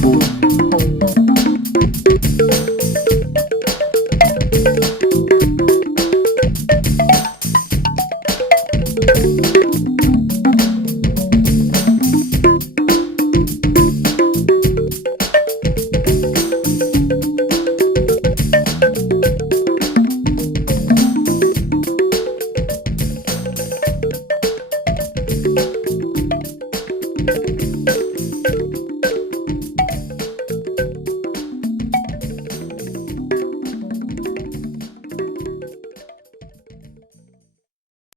Boa.